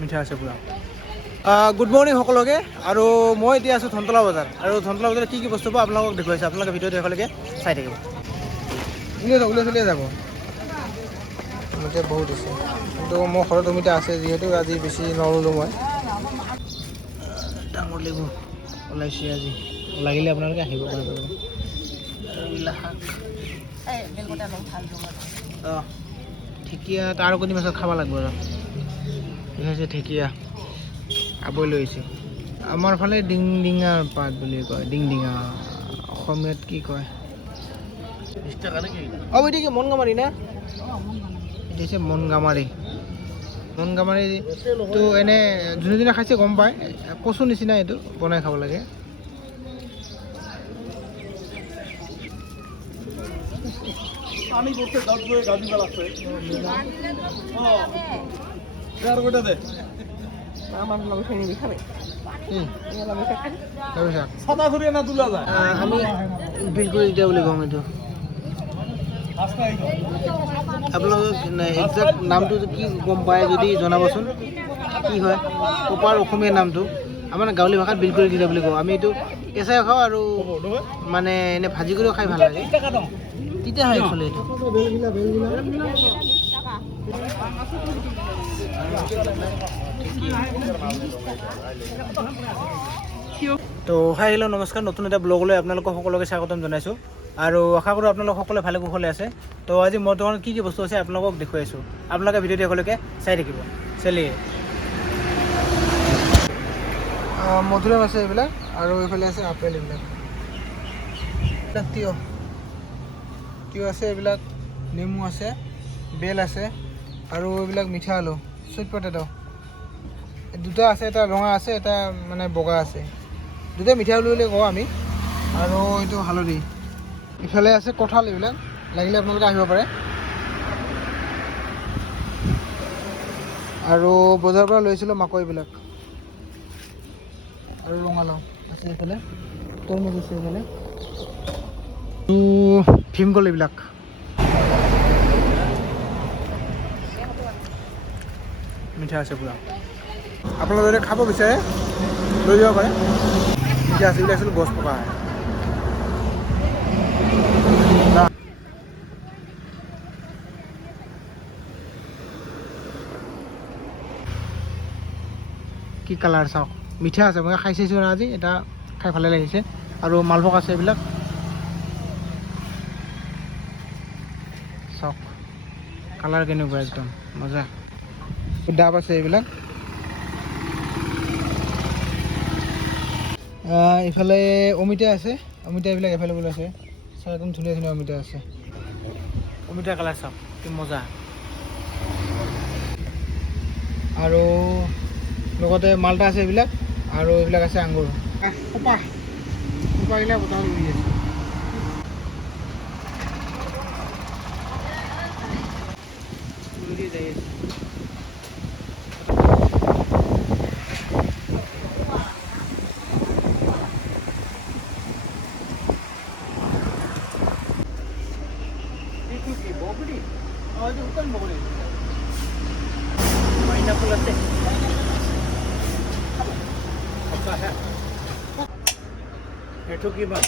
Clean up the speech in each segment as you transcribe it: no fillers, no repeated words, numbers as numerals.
মিঠা আছে পুৰা। গুড মৰ্ণিং সকলোকে। আৰু মই এতিয়া আছোঁ ধনতলা বজাৰ, আৰু ধনতলা বজাৰত কি বস্তু পাব আপোনালোকক দেখুৱাইছোঁ। আপোনালোকে ভিডিঅ'টো একেলগে চাই থাকিব। উলিয়াই যাব অমিতা বহুত আছে, কিন্তু মোৰ ঘৰত অমিতা আছে যিহেতু আজি বেছি নল'লোঁ মই। ডাঙৰ লেবু ওলাইছে আজি, লাগিলে আপোনালোকে আহিব পাৰিব। অঁ ঢেকীয়া তাৰ কণী মাছত খাব লাগিব আৰু হৈছে ঢেকীয়া আবৈ লৈছে। আমাৰ ফালে ডিংডিঙাৰ পাত বুলি কয়, ডিংডিঙা অসমীয়াত কি কয়? অঁ এতিয়া কি মনগামাৰি না? এইটো হৈছে মনগামাৰি। মনগামাৰিটো এনে যোনে যোনে খাইছে গম পায়, কচু নিচিনা এইটো বনাই খাব লাগে। আমি করতে যাচ্ছি গাড়ি চালাচ্ছে আর কয়টা দে আমার লগে ফেনি খাবে সাদা করে না তুলা যায়। আমি বিলকুল এটা বলে কম এইটো আপোনালোক একজাক্ট নামটো কি গম পায় যদি জনাবচোন, কি হয় প্ৰপাৰ অসমীয়া নামটো। আমাৰ গাঁৱলী ভাষাত বিলকুল দিলে বুলি কওঁ আমি। এইটো কেঁচাই খাওঁ আৰু মানে এনে ভাজি কৰিও খাই ভাল লাগে, তেতিয়া হয় একচুৱেলি এইটো। তো হাই হেল্ল' নমস্কাৰ, নতুন এটা ব্লগলৈ আপোনালোকক সকলোকে স্বাগতম জনাইছোঁ। আৰু আশা কৰোঁ আপোনালোক সকলোৱে ভালে কুশলে আছে। তো আজি মোৰ দোকানত কি বস্তু আছে আপোনালোকক দেখুৱাইছোঁ। আপোনালোকে ভিডিঅ'টো একেলগে চাই থাকিব। চেলিয়ে মধুৰিআম আছে এইবিলাক, আৰু এইফালে আছে আপেল। এইবিলাক তিয়ঁহ আছে, এইবিলাক নেমু আছে, বেল আছে, আৰু এইবিলাক মিঠা আলু চুইট পটেটো দুটা আছে। এটা ৰঙা আছে, এটা মানে বগা আছে। দুটাই মিঠা আলু বুলি কওঁ আমি। আৰু এইটো হালধি। ইফালে আছে কঁঠাল, এইবিলাক লাগিলে আপোনালোকে আহিব পাৰে। আৰু বজাৰৰ পৰা লৈছিলোঁ মাকৈবিলাক, আৰু ৰঙালাও আছে এইফালে, তৰমুজ আছে এইফালে, আৰু ভীমকল। এইবিলাক মিঠা আছে পুৰা। আপোনালোকে যদি খাব বিচাৰে লৈ যাব পাৰে। মিঠা আছে, এইবিলাক আছিল গছ পকা। কি কালাৰ চাওক, মিঠা আছে। মই খাই চাইছোঁ না আজি, এটা খাই ভালে লাগিছে। আৰু মালভোগ আছে এইবিলাক চাওক, কালাৰ কেনেকুৱা একদম মজা। ডাব আছে এইবিলাক। ইফালে অমিতা আছে, অমিতা এইবিলাক এভেইলেবল আছে। চাওক একদম ধুনীয়া ধুনীয়া অমিতা আছে। অমিতা কালাৰ চাওক কি মজা। আৰু লগতে মালটা আছে এইবিলাক, আৰু এইবিলাক আছে আঙুৰ। সোপাগিলা বতাহত উৰি আছে। যাই আছে। উত্তম বগৰী পাইনাপল আছে। এইটো কিবা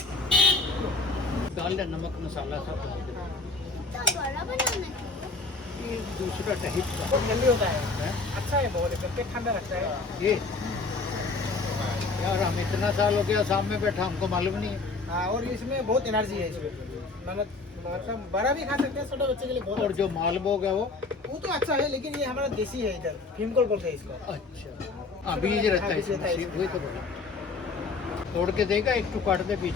डाल दे, नमक मसाला सब डाल दे। ये दूसरा टहित बहुत जल्दी होता है। अच्छा है, बहुत पेट ठंडा लगता है ये। यार हम इतना साल हो गया सामने बैठा, हमको मालूम नहीं है। हाँ, और इसमें बहुत एनर्जी है इसमें। मतलब बड़ा भी खा सकते हैं, छोटे बच्चे के लिए बहुत। और जो मालभोग है वो तो अच्छा है, लेकिन ये हमारा देसी है, इधर भीमकोल बोलते हैं इसको। अच्छा, हाँ बीज रहता है इसमें, वही तो बोला। तोड़ के देगा, एक टू काट दे बीज।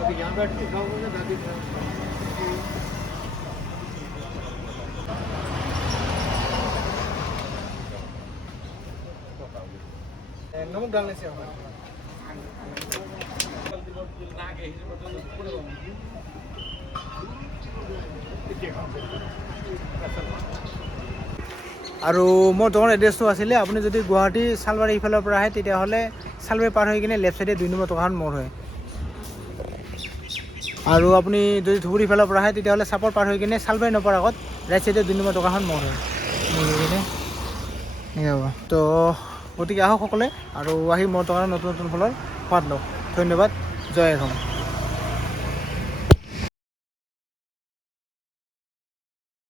अभी यहाँ बैठ के खाओगे ना दादी नमक डालने से होगा। আৰু মোৰ দোকানৰ এড্ৰেছটো আছিলে আপুনি যদি গুৱাহাটী চালবাৰী ইফালৰ পৰা আহে তেতিয়াহ'লে চালবাৰী পাৰ হৈ কিনে লেফ্ট চাইডে 2 নম্বৰ দোকান মোৰ হয়। আৰু আপুনি যদি ধুবুৰী ইফালৰ পৰা আহে তেতিয়াহ'লে চাপৰ পাৰ হৈ কিনে চালবাৰী নপৰাৰ আগত ৰাইট চাইডে 2 নম্বৰ দোকানখন মোৰ হয়। তো গতিকে আহক সকলোৱে আৰু আহি মোৰ দোকানৰ নতুন নতুন ফলৰ সোৱাদ লওক। ধন্যবাদ। জয় অসম।